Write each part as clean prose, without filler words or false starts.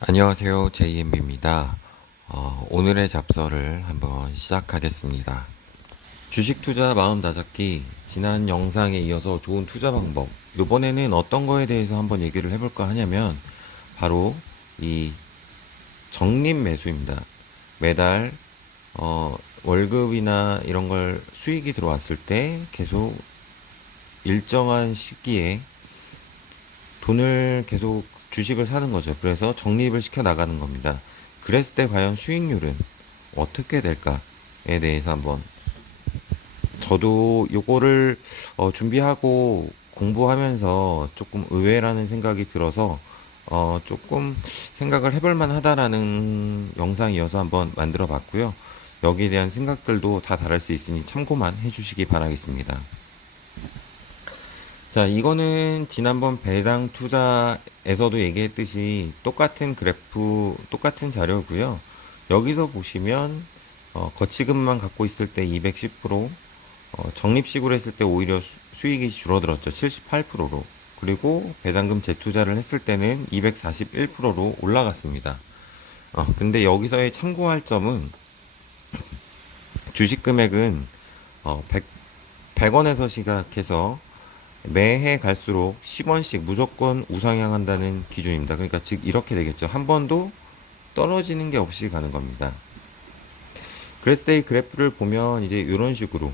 안녕하세요. JMB입니다. 오늘의 잡서를 한번 시작하겠습니다. 주식 투자 마음 다잡기, 지난 영상에 이어서 좋은 투자 방법. 이번에는 어떤 거에 대해서 한번 얘기를 해볼까 하냐면, 바로 이 적립 매수입니다. 매달, 월급이나 이런 걸 수익이 들어왔을 때 계속 일정한 시기에 돈을 계속 주식을 사는 거죠. 그래서 적립을 시켜 나가는 겁니다. 그랬을 때 과연 수익률은 어떻게 될까에 대해서 한번 저도 요거를 준비하고 공부하면서 조금 의외라는 생각이 들어서 조금 생각을 해볼 만하다라는 영상이어서 한번 만들어 봤고요. 여기에 대한 생각들도 다 다를 수 있으니 참고만 해주시기 바라겠습니다. 자, 이거는 지난번 배당 투자에서도 얘기했듯이 똑같은 그래프, 똑같은 자료고요. 여기서 보시면 거치금만 갖고 있을 때 210%, 적립식으로 했을 때 오히려 수익이 줄어들었죠. 78%로. 그리고 배당금 재투자를 했을 때는 241%로 올라갔습니다. 근데 여기서의 참고할 점은 주식 금액은 100원에서 시작해서 매해 갈수록 10원씩 무조건 우상향한다는 기준입니다. 그러니까 즉 이렇게 되겠죠. 한 번도 떨어지는 게 없이 가는 겁니다. 그레스데이 그래프를 보면 이제 이런 식으로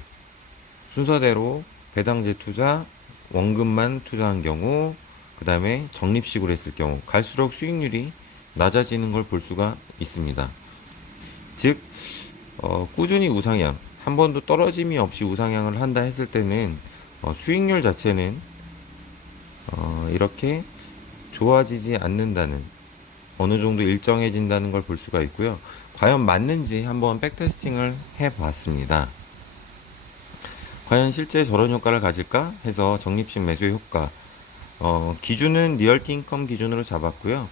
순서대로 배당제 투자, 원금만 투자한 경우, 그 다음에 적립식으로 했을 경우 갈수록 수익률이 낮아지는 걸 볼 수가 있습니다. 즉 꾸준히 우상향, 한 번도 떨어짐이 없이 우상향을 한다 했을 때는 수익률 자체는 이렇게 좋아지지 않는다는, 어느 정도 일정해진다는 걸 볼 수가 있고요. 과연 맞는지 한번 백테스팅을 해봤습니다. 과연 실제 저런 효과를 가질까 해서 적립식 매수의 효과, 기준은 리얼티 인컴 기준으로 잡았고요.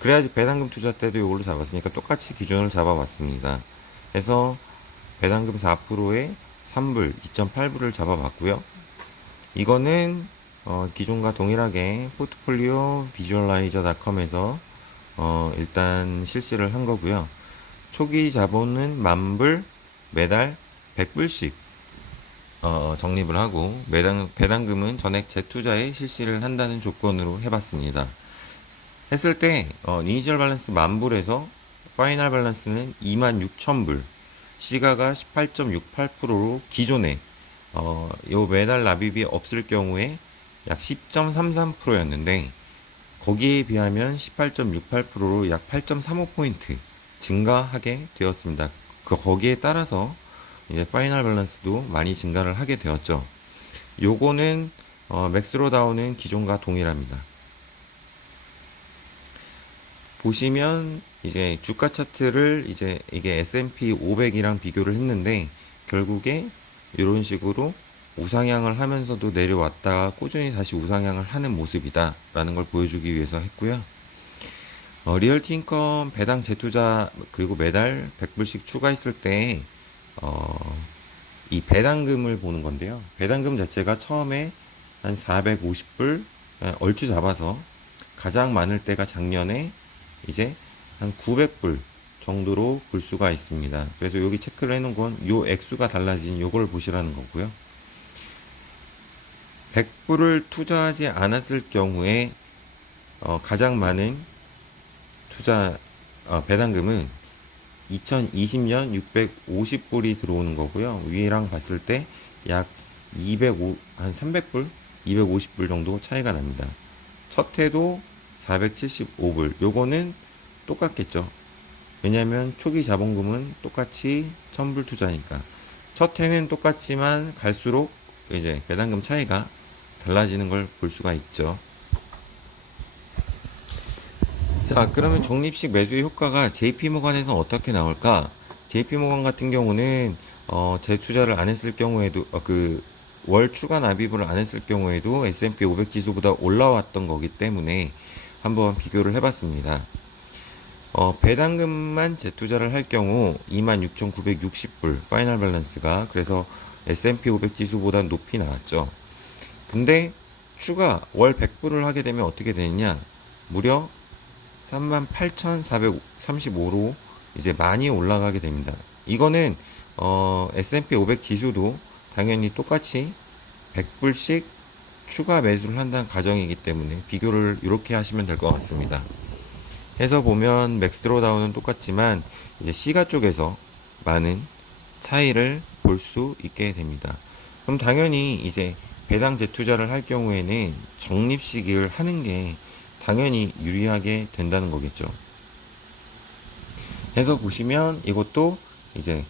그래야지 배당금 투자 때도 이걸로 잡았으니까 똑같이 기준을 잡아봤습니다. 해서 배당금 4%에 3불, 2.8불을 잡아봤고요. 이거는 기존과 동일하게 포트폴리오 비주얼라이저닷컴에서 일단 실시를 한 거고요. 초기 자본은 만불, 매달 100불씩 적립을 하고 배당금은 전액 재투자에 실시를 한다는 조건으로 해봤습니다. 했을 때 이니셜 밸런스 만불에서 파이널 밸런스는 26,000불, 시가가 18.68%로 기존에 요 매달 납입이 없을 경우에 약 10.33%였는데 거기에 비하면 18.68%로 약 8.35포인트 증가하게 되었습니다. 거기에 따라서 이제 파이널 밸런스도 많이 증가를 하게 되었죠. 요거는 맥스로다운은 기존과 동일합니다. 보시면 이제 주가 차트를 이제 이게 S&P 500이랑 비교를 했는데 결국에 이런 식으로 우상향을 하면서도 내려왔다가 꾸준히 다시 우상향을 하는 모습이다 라는 걸 보여주기 위해서 했고요. 리얼티 인컴 배당 재투자 그리고 매달 100불씩 추가했을 때 이 배당금을 보는 건데요. 배당금 자체가 처음에 한 450불 얼추 잡아서 가장 많을 때가 작년에 이제 한 900불 정도로 볼 수가 있습니다. 그래서 여기 체크를 해놓은 건 요 액수가 달라진 요걸 보시라는 거고요. 100불을 투자하지 않았을 경우에 가장 많은 투자 배당금은 2020년 650불이 들어오는 거고요. 위랑 봤을 때 약 205, 한 300불, 250불 정도 차이가 납니다. 첫 해도 475불. 요거는 똑같겠죠. 왜냐하면 초기 자본금은 똑같이 1000불 투자니까. 첫 해는 똑같지만 갈수록 이제 배당금 차이가 달라지는 걸 볼 수가 있죠. 자, 그러면 적립식 매수의 효과가 JP모간에서 어떻게 나올까? JP모간 같은 경우는 재투자를 안 했을 경우에도 월 추가 납입을 안 했을 경우에도 S&P 500 지수보다 올라왔던 거기 때문에 한번 비교를 해봤습니다. 배당금만 재투자를 할 경우 26,960불 파이널 밸런스가, 그래서 S&P 500 지수보다 높이 나왔죠. 근데 추가 월 100불을 하게 되면 어떻게 되느냐? 무려 38,435로 이제 많이 올라가게 됩니다. 이거는 S&P 500 지수도 당연히 똑같이 100불씩 추가 매수를 한다는 가정이기 때문에 비교를 이렇게 하시면 될 것 같습니다. 해서 보면 맥스드로다운은 똑같지만 이제 시가 쪽에서 많은 차이를 볼 수 있게 됩니다. 그럼 당연히 이제 배당 재투자를 할 경우에는 적립식을 하는 게 당연히 유리하게 된다는 거겠죠. 해서 보시면 이것도 이제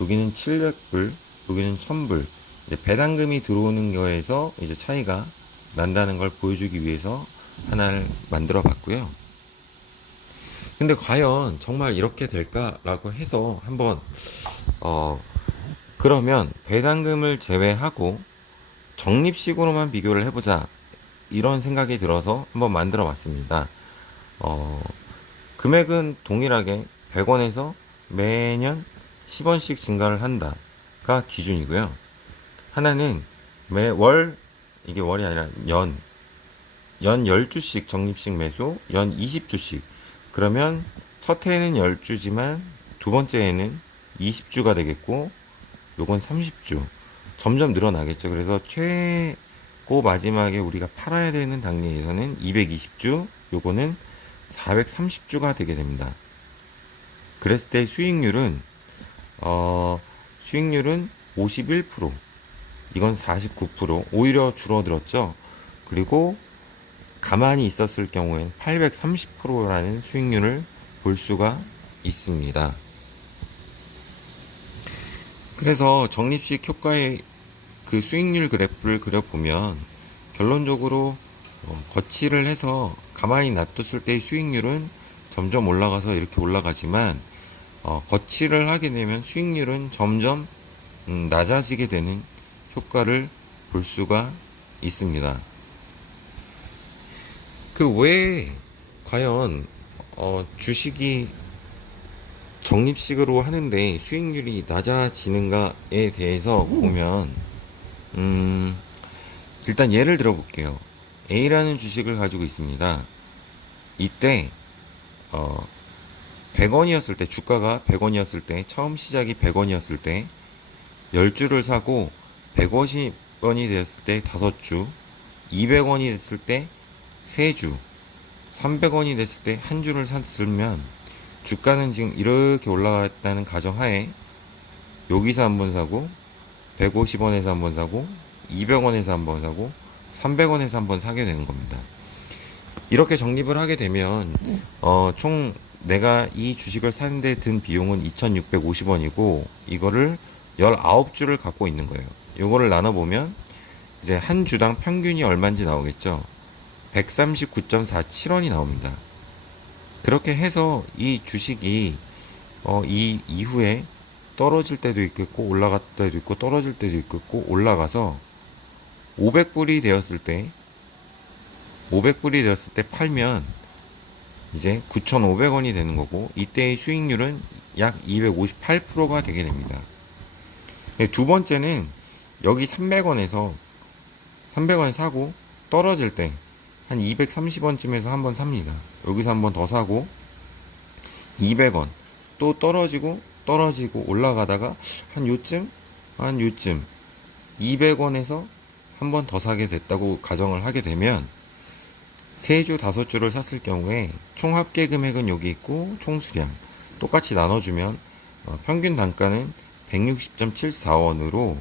여기는 700불, 여기는 1000불. 이제 배당금이 들어오는 거에서 이제 차이가 난다는 걸 보여주기 위해서 하나를 만들어 봤고요. 근데 과연 정말 이렇게 될까라고 해서 한번 그러면 배당금을 제외하고 적립식으로만 비교를 해보자 이런 생각이 들어서 한번 만들어 봤습니다. 금액은 동일하게 100원에서 매년 10원씩 증가를 한다가 기준이고요. 하나는 매월, 이게 월이 아니라 연 10주씩 적립식 매수, 연 20주씩. 그러면 첫 해에는 10주지만 두 번째에는 20주가 되겠고, 요건 30주. 점점 늘어나겠죠. 그래서 최고 마지막에 우리가 팔아야 되는 단계에서는 220주, 요거는 430주가 되게 됩니다. 그랬을 때 수익률은 51%, 이건 49%, 오히려 줄어들었죠. 그리고 가만히 있었을 경우엔 830%라는 수익률을 볼 수가 있습니다. 그래서 적립식 효과의 그 수익률 그래프를 그려보면 결론적으로 거치를 해서 가만히 놔뒀을 때의 수익률은 점점 올라가서 이렇게 올라가지만 거치를 하게 되면 수익률은 점점 낮아지게 되는 효과를 볼 수가 있습니다. 그 왜 과연 주식이 적립식으로 하는데 수익률이 낮아지는가에 대해서 보면 일단 예를 들어 볼게요. A라는 주식을 가지고 있습니다. 이때 100원이었을 때, 주가가 100원이었을 때, 처음 시작이 100원이었을 때 10주를 사고 150원이 되었을 때 5주, 200원이 됐을 때 3주, 300원이 됐을 때 1주를 샀으면 주가는 지금 이렇게 올라갔다는 가정하에 여기서 한번 사고 150원에서 한번 사고 200원에서 한번 사고 300원에서 한번 사게 되는 겁니다. 이렇게 적립을 하게 되면 총 내가 이 주식을 사는데 든 비용은 2,650원이고 이거를 19주를 갖고 있는 거예요. 이거를 나눠보면 이제 한 주당 평균이 얼마인지 나오겠죠. 139.47원이 나옵니다. 그렇게 해서 이 주식이 이 이후에 떨어질 때도 있겠고 올라갈 때도 있고 떨어질 때도 있겠고 올라가서 500불이 되었을 때 팔면 이제 9,500원이 되는 거고 이때의 수익률은 약 258%가 되게 됩니다. 두 번째는 여기 300원에 사고 떨어질 때 한 230원쯤에서 한번 삽니다. 여기서 한번 더 사고 200원 또 떨어지고 올라가다가 한 요쯤 200원에서 한번 더 사게 됐다고 가정을 하게 되면 3주 5주를 샀을 경우에 총 합계 금액은 여기 있고 총 수량 똑같이 나눠주면 평균 단가는 160.74원으로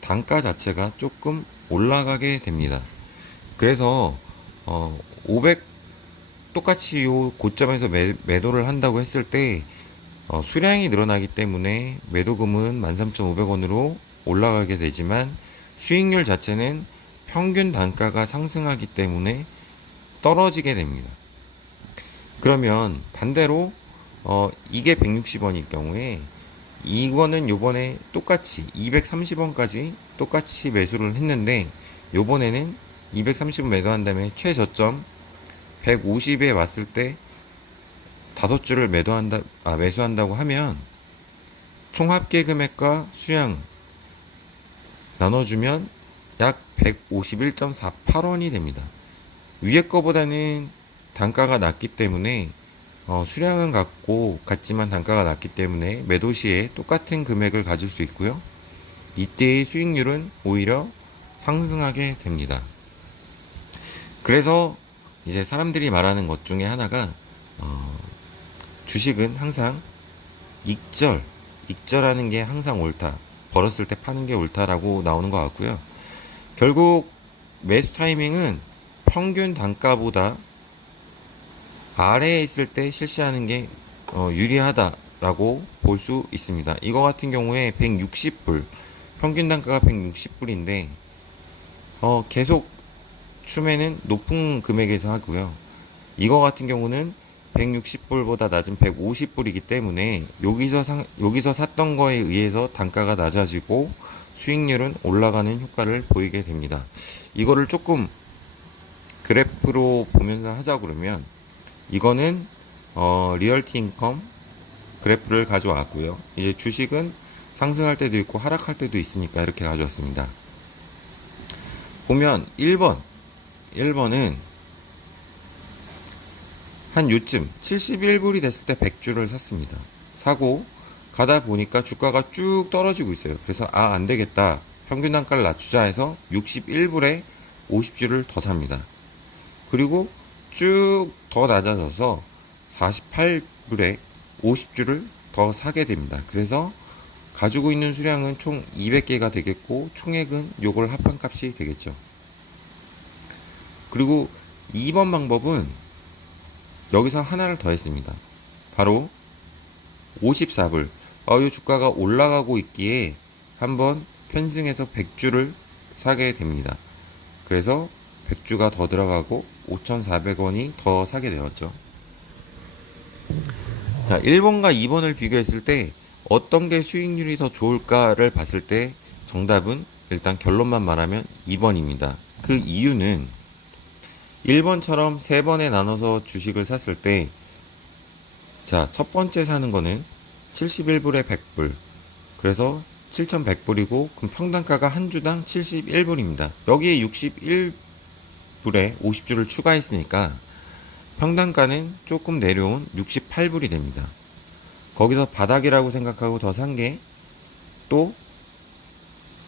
단가 자체가 조금 올라가게 됩니다. 그래서 500 똑같이 요 고점에서 매도를 한다고 했을 때 수량이 늘어나기 때문에 매도금은 13,500원으로 올라가게 되지만 수익률 자체는 평균 단가가 상승하기 때문에 떨어지게 됩니다. 그러면 반대로 이게 160원일 경우에 이거는 요번에 똑같이 230원까지 똑같이 매수를 했는데 요번에는 230원 매도한 다음에 최저점 150에 왔을 때 5주를 매수한다고 하면 총 합계 금액과 수량 나눠주면 약 151.48원이 됩니다. 위에 거보다는 단가가 낮기 때문에 수량은 같지만 단가가 낮기 때문에 매도 시에 똑같은 금액을 가질 수 있고요. 이때의 수익률은 오히려 상승하게 됩니다. 그래서 이제 사람들이 말하는 것 중에 하나가 주식은 항상 익절하는 게 항상 옳다. 벌었을 때 파는 게 옳다라고 나오는 것 같고요. 결국 매수 타이밍은 평균 단가보다 아래에 있을 때 실시하는 게 유리하다라고 볼 수 있습니다. 이거 같은 경우에 160불, 평균 단가가 160불인데 계속 추매는 높은 금액에서 하고요. 이거 같은 경우는 160불보다 낮은 150불이기 때문에 여기서 샀던 거에 의해서 단가가 낮아지고 수익률은 올라가는 효과를 보이게 됩니다. 이거를 조금 그래프로 보면서 하자 그러면 이거는 리얼티 인컴 그래프를 가져왔고요. 이제 주식은 상승할 때도 있고 하락할 때도 있으니까 이렇게 가져왔습니다. 보면 1번은 한 요쯤 71불이 됐을 때 100주를 샀습니다. 사고 가다 보니까 주가가 쭉 떨어지고 있어요. 그래서 안 되겠다. 평균 단가를 낮추자 해서 61불에 50주를 더 삽니다. 그리고 쭉 더 낮아져서 48불에 50주를 더 사게 됩니다. 그래서 가지고 있는 수량은 총 200개가 되겠고 총액은 요걸 합한 값이 되겠죠. 그리고 2번 방법은 여기서 하나를 더 했습니다. 바로 54불. 이 주가가 올라가고 있기에 한번 편승해서 100주를 사게 됩니다. 그래서 100주가 더 들어가고 5,400원이 더 사게 되었죠. 자, 1번과 2번을 비교했을 때 어떤 게 수익률이 더 좋을까를 봤을 때 정답은 일단 결론만 말하면 2번입니다. 그 이유는 1번처럼 3번에 나눠서 주식을 샀을 때 자, 첫 번째 사는 거는 71불에 100불. 그래서 7,100불이고 그럼 평단가가 한 주당 71불입니다. 여기에 61불에 50주를 추가했으니까 평단가는 조금 내려온 68불이 됩니다. 거기서 바닥이라고 생각하고 더 산 게 또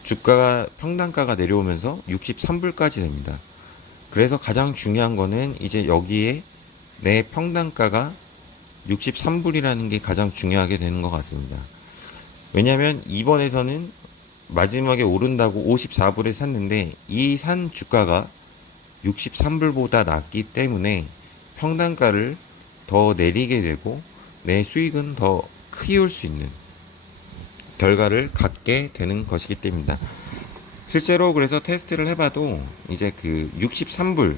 주가가 평단가가 내려오면서 63불까지 됩니다. 그래서 가장 중요한 거는 이제 여기에 내 평단가가 63불이라는 게 가장 중요하게 되는 것 같습니다. 왜냐하면 2번에서는 마지막에 오른다고 54불에 샀는데 이 산 주가가 63불보다 낮기 때문에 평단가를 더 내리게 되고 내 수익은 더 키울 수 있는 결과를 갖게 되는 것이기 때문이다. 실제로 그래서 테스트를 해봐도 이제 그 63불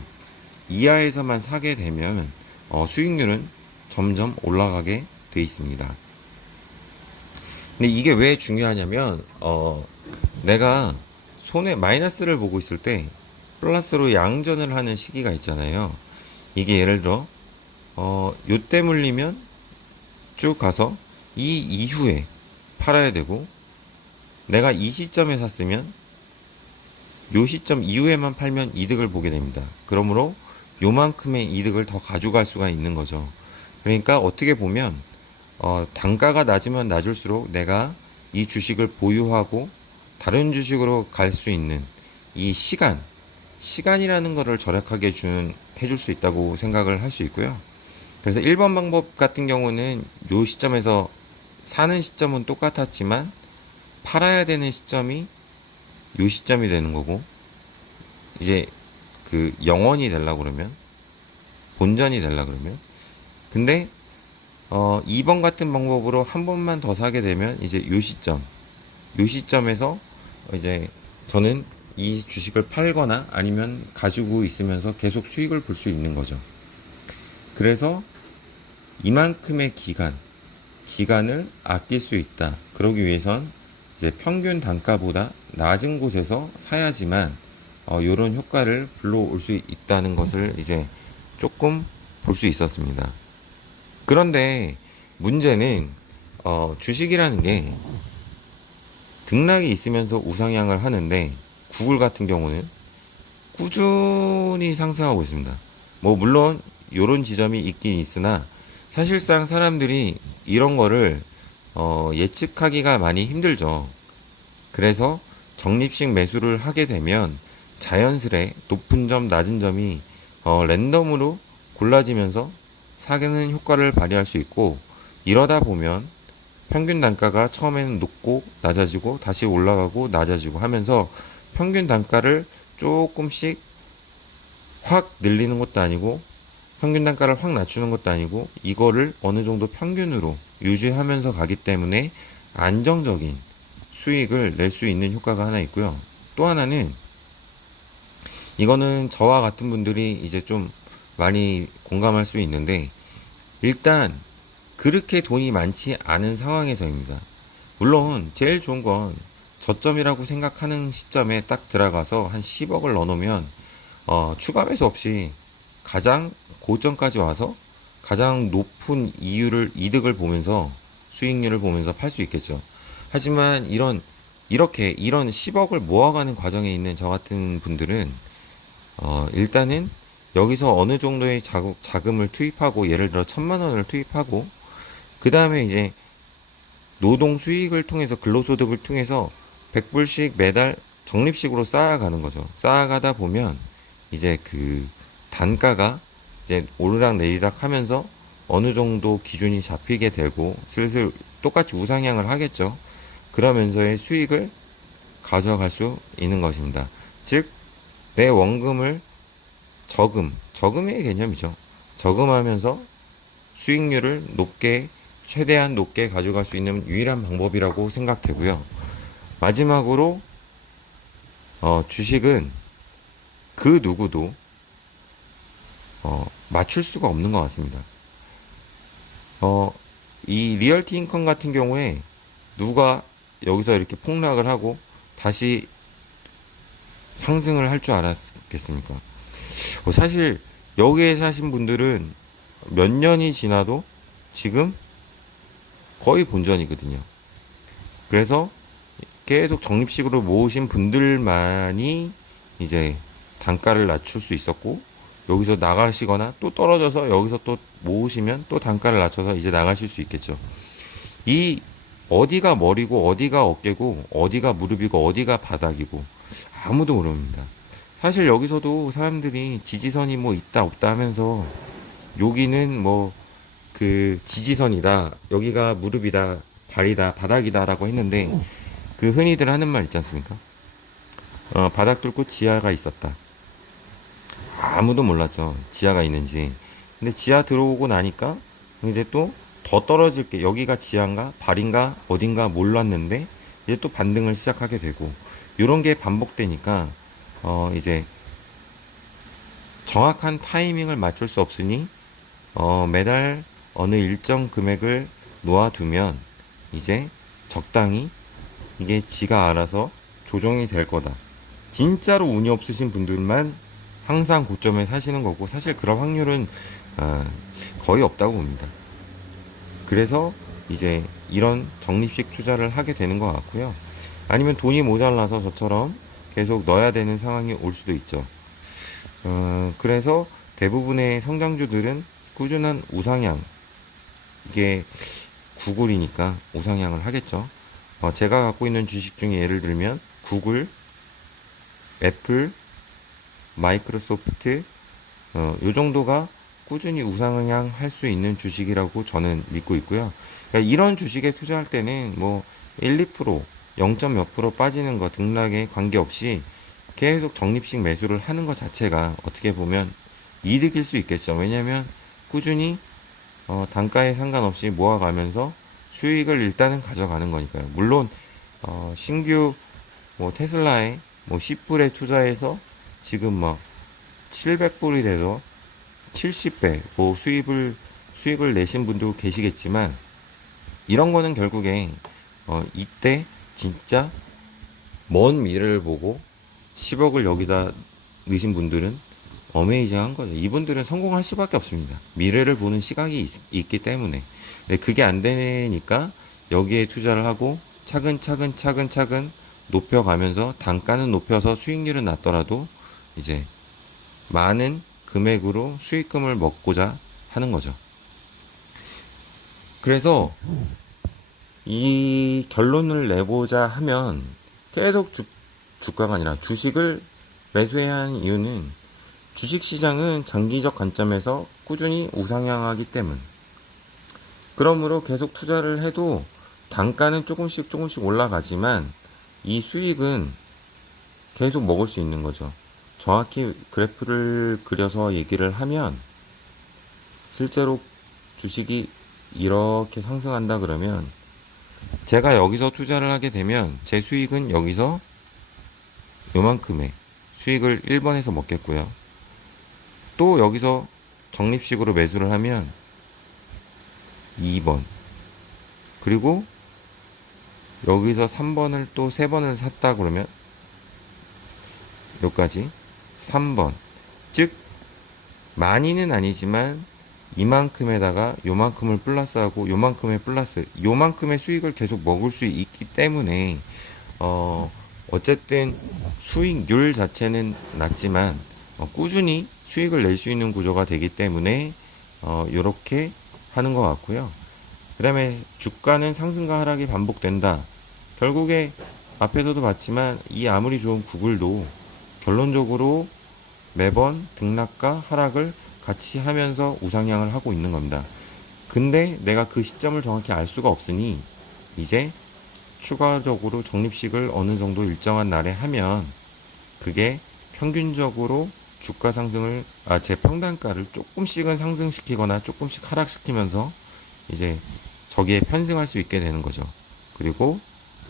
이하에서만 사게 되면 수익률은 점점 올라가게 돼 있습니다. 근데 이게 왜 중요하냐면 내가 손에 마이너스를 보고 있을 때 플러스로 양전을 하는 시기가 있잖아요. 이게 예를 들어 요때 물리면 쭉 가서 이 이후에 팔아야 되고 내가 이 시점에 샀으면 요 시점 이후에만 팔면 이득을 보게 됩니다. 그러므로 요만큼의 이득을 더 가져갈 수가 있는 거죠. 그러니까 어떻게 보면 단가가 낮으면 낮을수록 내가 이 주식을 보유하고 다른 주식으로 갈 수 있는 이 시간이라는 거를 절약하게 해줄 수 있다고 생각을 할 수 있고요. 그래서 1번 방법 같은 경우는 요 시점에서 사는 시점은 똑같았지만 팔아야 되는 시점이 요 시점이 되는 거고 이제 그 영원이 되려고 그러면 본전이 되려고 그러면 근데 2번 같은 방법으로 한 번만 더 사게 되면 이제 요 시점에서 이제 저는 이 주식을 팔거나 아니면 가지고 있으면서 계속 수익을 볼 수 있는 거죠. 그래서 이만큼의 기간을 아낄 수 있다. 그러기 위해선 이제 평균 단가보다 낮은 곳에서 사야지만 요런 효과를 불러올 수 있다는 것을 이제 조금 볼 수 있었습니다. 그런데 문제는 주식이라는 게 등락이 있으면서 우상향을 하는데 구글 같은 경우는 꾸준히 상승하고 있습니다. 뭐 물론 요런 지점이 있긴 있으나 사실상 사람들이 이런 거를 예측하기가 많이 힘들죠. 그래서 적립식 매수를 하게 되면 자연스레 높은 점, 낮은 점이 랜덤으로 골라지면서 사는 효과를 발휘할 수 있고, 이러다 보면 평균 단가가 처음에는 높고 낮아지고 다시 올라가고 낮아지고 하면서 평균 단가를 조금씩 확 늘리는 것도 아니고 평균 단가를 확 낮추는 것도 아니고 이거를 어느 정도 평균으로 유지하면서 가기 때문에 안정적인 수익을 낼 수 있는 효과가 하나 있고요. 또 하나는 이거는 저와 같은 분들이 이제 좀 많이 공감할 수 있는데, 일단 그렇게 돈이 많지 않은 상황에서입니다. 물론 제일 좋은 건 저점이라고 생각하는 시점에 딱 들어가서 한 10억을 넣어놓으면 추가 매수 없이 가장 고점까지 와서 가장 높은 이득을 보면서 수익률을 보면서 팔 수 있겠죠. 하지만 이런 10억을 모아가는 과정에 있는 저 같은 분들은 일단은 여기서 어느 정도의 자금을 투입하고, 예를 들어 1,000만 원을 투입하고, 그 다음에 이제 노동 수익을 통해서, 근로소득을 통해서 100불씩 매달 적립식으로 쌓아가는 거죠. 쌓아가다 보면 이제 그 단가가 이제 오르락 내리락 하면서 어느 정도 기준이 잡히게 되고 슬슬 똑같이 우상향을 하겠죠. 그러면서의 수익을 가져갈 수 있는 것입니다. 즉, 내 원금을 저금의 개념이죠. 저금하면서 수익률을 최대한 높게 가져갈 수 있는 유일한 방법이라고 생각되고요. 마지막으로, 주식은 그 누구도, 맞출 수가 없는 것 같습니다. 이 리얼티 인컴 같은 경우에 누가 여기서 이렇게 폭락을 하고 다시 상승을 할 줄 알았겠습니까? 사실 여기에 사신 분들은 몇 년이 지나도 지금 거의 본전이거든요. 그래서 계속 적립식으로 모으신 분들만이 이제 단가를 낮출 수 있었고, 여기서 나가시거나 또 떨어져서 여기서 또 모으시면 또 단가를 낮춰서 이제 나가실 수 있겠죠. 이 어디가 머리고 어디가 어깨고 어디가 무릎이고 어디가 바닥이고 아무도 모릅니다. 사실 여기서도 사람들이 지지선이 뭐 있다 없다 하면서 여기는 뭐 그 지지선이다, 여기가 무릎이다, 발이다, 바닥이다라고 했는데, 그 흔히들 하는 말 있지 않습니까? 바닥 뚫고 지하가 있었다. 아무도 몰랐죠, 지하가 있는지. 근데 지하 들어오고 나니까 이제 또 더 떨어질 게, 여기가 지하인가 발인가 어딘가 몰랐는데 이제 또 반등을 시작하게 되고, 이런 게 반복되니까 이제 정확한 타이밍을 맞출 수 없으니 매달 어느 일정 금액을 놓아두면 이제 적당히 이게 지가 알아서 조정이 될 거다. 진짜로 운이 없으신 분들만 항상 고점에 사시는 거고, 사실 그럴 확률은 거의 없다고 봅니다. 그래서 이제 이런 적립식 투자를 하게 되는 것 같고요. 아니면 돈이 모자라서 저처럼 계속 넣어야 되는 상황이 올 수도 있죠. 그래서 대부분의 성장주들은 꾸준한 우상향, 이게 구글이니까 우상향을 하겠죠. 제가 갖고 있는 주식 중에 예를 들면 구글, 애플, 마이크로소프트, 요 정도가 꾸준히 우상향 할 수 있는 주식이라고 저는 믿고 있고요. 그러니까 이런 주식에 투자할 때는 뭐 1, 2%, 0. 몇 프로 빠지는 거 등락에 관계없이 계속 적립식 매수를 하는 것 자체가 어떻게 보면 이득일 수 있겠죠. 왜냐하면 꾸준히 단가에 상관없이 모아가면서 수익을 일단은 가져가는 거니까요. 물론 신규 뭐 테슬라에 뭐 10불에 투자해서 지금 뭐 700불이 돼서 70배 뭐 수익을 내신 분도 계시겠지만, 이런 거는 결국에 이때 진짜 먼 미래를 보고 10억을 여기다 넣으신 분들은 어메이징한 거죠. 이분들은 성공할 수밖에 없습니다. 미래를 보는 시각이 있기 때문에. 근데 그게 안 되니까 여기에 투자를 하고 차근차근 높여가면서 단가는 높여서 수익률은 낮더라도 이제 많은 금액으로 수익금을 먹고자 하는 거죠. 그래서 이 결론을 내보자 하면 계속 주가가 아니라 주식을 매수해야 하는 이유는 주식시장은 장기적 관점에서 꾸준히 우상향하기 때문. 그러므로 계속 투자를 해도 단가는 조금씩 올라가지만 이 수익은 계속 먹을 수 있는 거죠. 정확히 그래프를 그려서 얘기를 하면 실제로 주식이 이렇게 상승한다 그러면 제가 여기서 투자를 하게 되면 제 수익은 여기서 요만큼의 수익을 1번에서 먹겠고요. 또 여기서 적립식으로 매수를 하면 2번, 그리고 여기서 3번을 또 3번을 샀다 그러면 여기까지 3번, 즉 많이는 아니지만 이만큼에다가 요만큼을 플러스하고 요만큼의 플러스, 요만큼의 수익을 계속 먹을 수 있기 때문에 어쨌든 수익률 자체는 낮지만 꾸준히 수익을 낼 수 있는 구조가 되기 때문에 요렇게 하는 것 같고요. 그 다음에 주가는 상승과 하락이 반복된다. 결국에 앞에서도 봤지만 이 아무리 좋은 구글도 결론적으로 매번 등락과 하락을 같이 하면서 우상향을 하고 있는 겁니다. 근데 내가 그 시점을 정확히 알 수가 없으니 이제 추가적으로 적립식을 어느 정도 일정한 날에 하면 그게 평균적으로 주가 상승을 제 평단가를 조금씩은 상승시키거나 조금씩 하락시키면서 이제 저기에 편승할 수 있게 되는 거죠. 그리고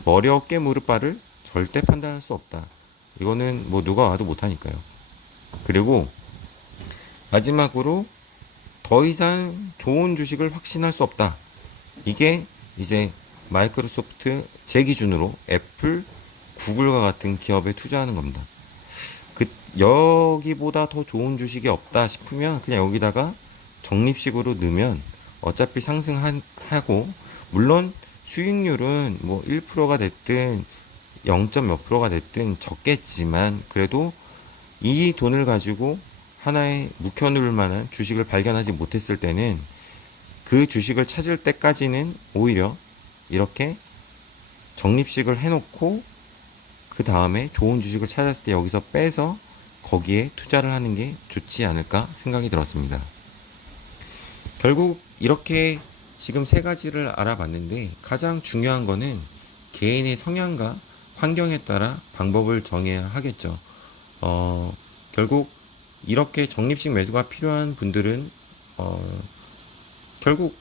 머리 어깨 무릎발을 절대 판단할 수 없다. 이거는 뭐 누가 와도 못하니까요. 그리고 마지막으로 더 이상 좋은 주식을 확신할 수 없다. 이게 이제 마이크로소프트, 제 기준으로 애플, 구글과 같은 기업에 투자하는 겁니다. 여기보다 더 좋은 주식이 없다 싶으면 그냥 여기다가 적립식으로 넣으면 어차피 상승하고, 물론 수익률은 뭐 1%가 됐든 0. 몇 %가 됐든 적겠지만 그래도 이 돈을 가지고 하나의 묵혀놓을 만한 주식을 발견하지 못했을 때는 그 주식을 찾을 때까지는 오히려 이렇게 적립식을 해놓고 그 다음에 좋은 주식을 찾았을 때 여기서 빼서 거기에 투자를 하는 게 좋지 않을까 생각이 들었습니다. 결국 이렇게 지금 세 가지를 알아봤는데 가장 중요한 거는 개인의 성향과 환경에 따라 방법을 정해야 하겠죠. 결국 이렇게 적립식 매수가 필요한 분들은 결국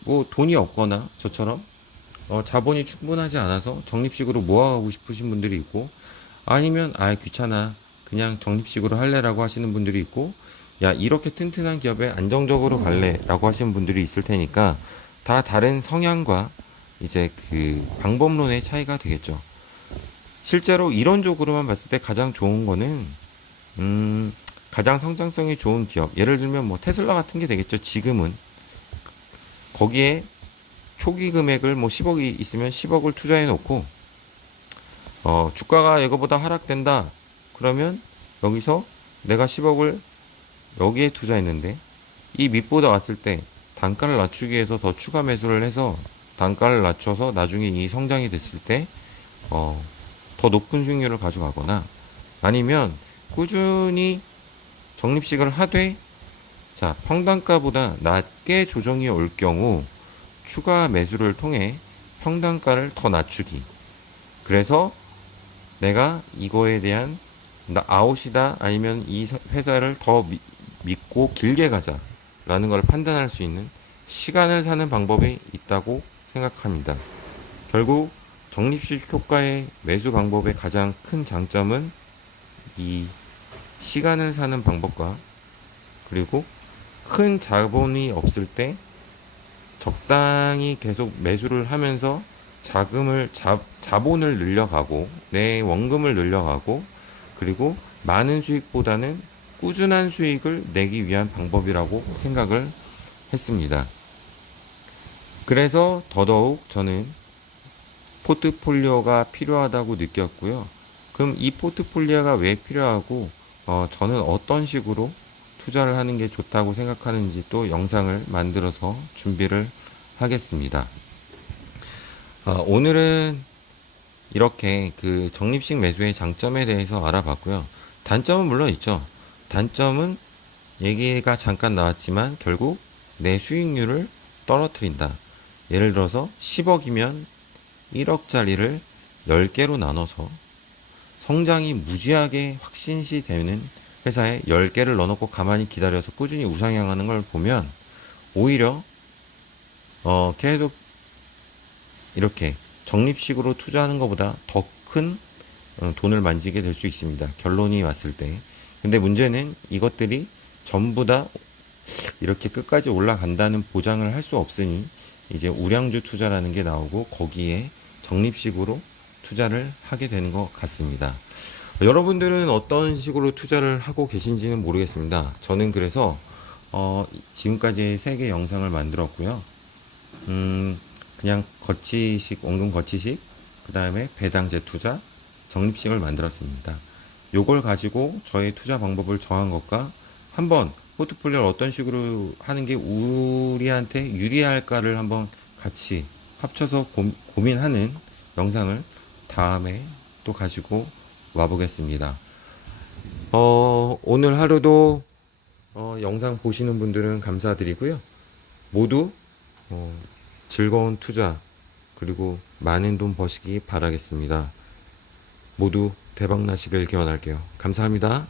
뭐 돈이 없거나 저처럼 자본이 충분하지 않아서 적립식으로 모아가고 싶으신 분들이 있고, 아니면 귀찮아 그냥 적립식으로 할래라고 하시는 분들이 있고, 야 이렇게 튼튼한 기업에 안정적으로 갈래라고 하시는 분들이 있을 테니까 다 다른 성향과 이제 그 방법론의 차이가 되겠죠. 실제로 이론적으로만 봤을 때 가장 좋은 거는 가장 성장성이 좋은 기업, 예를 들면 뭐 테슬라 같은 게 되겠죠. 지금은 거기에 초기 금액을 뭐 10억이 있으면 10억을 투자해 놓고 주가가 이거보다 하락된다 그러면 여기서 내가 10억을 여기에 투자했는데 이 밑보다 왔을 때 단가를 낮추기 위해서 더 추가 매수를 해서 단가를 낮춰서 나중에 이 성장이 됐을 때 더 높은 수익률을 가져가거나, 아니면 꾸준히 적립식을 하되 평단가보다 낮게 조정이 올 경우 추가 매수를 통해 평단가를 더 낮추기. 그래서 내가 이거에 대한 아웃이다 아니면 이 회사를 더 믿고 길게 가자 라는 걸 판단할 수 있는 시간을 사는 방법이 있다고 생각합니다. 결국 적립식 효과의 매수 방법의 가장 큰 장점은 이 시간을 사는 방법과, 그리고 큰 자본이 없을 때 적당히 계속 매수를 하면서 자본을 늘려가고 내 원금을 늘려가고, 그리고 많은 수익보다는 꾸준한 수익을 내기 위한 방법이라고 생각을 했습니다. 그래서 더더욱 저는 포트폴리오가 필요하다고 느꼈고요. 그럼 이 포트폴리오가 왜 필요하고 저는 어떤 식으로 투자를 하는 게 좋다고 생각하는지 또 영상을 만들어서 준비를 하겠습니다. 오늘은 이렇게 그 적립식 매수의 장점에 대해서 알아봤고요. 단점은 물론 있죠. 단점은 얘기가 잠깐 나왔지만 결국 내 수익률을 떨어뜨린다. 예를 들어서 10억이면 1억짜리를 10개로 나눠서 성장이 무지하게 확신시 되는 회사에 10개를 넣어놓고 가만히 기다려서 꾸준히 우상향하는 걸 보면 오히려 계속 이렇게 적립식으로 투자하는 것보다 더 큰 돈을 만지게 될 수 있습니다. 결론이 왔을 때. 근데 문제는 이것들이 전부 다 이렇게 끝까지 올라간다는 보장을 할 수 없으니 이제 우량주 투자라는 게 나오고 거기에 적립식으로 투자를 하게 되는 것 같습니다. 여러분들은 어떤 식으로 투자를 하고 계신지는 모르겠습니다. 저는 그래서 지금까지 3개 영상을 만들었고요. 그냥 거치식, 원금 거치식, 그 다음에 배당제 투자, 적립식을 만들었습니다. 요걸 가지고 저의 투자 방법을 정한 것과 한번 포트폴리오를 어떤 식으로 하는 게 우리한테 유리할까를 한번 같이 합쳐서 고민하는 영상을 다음에 또 가지고 와보겠습니다. 오늘 하루도 영상 보시는 분들은 감사드리고요. 모두 즐거운 투자 그리고 많은 돈 버시기 바라겠습니다. 모두 대박 나시길 기원할게요. 감사합니다.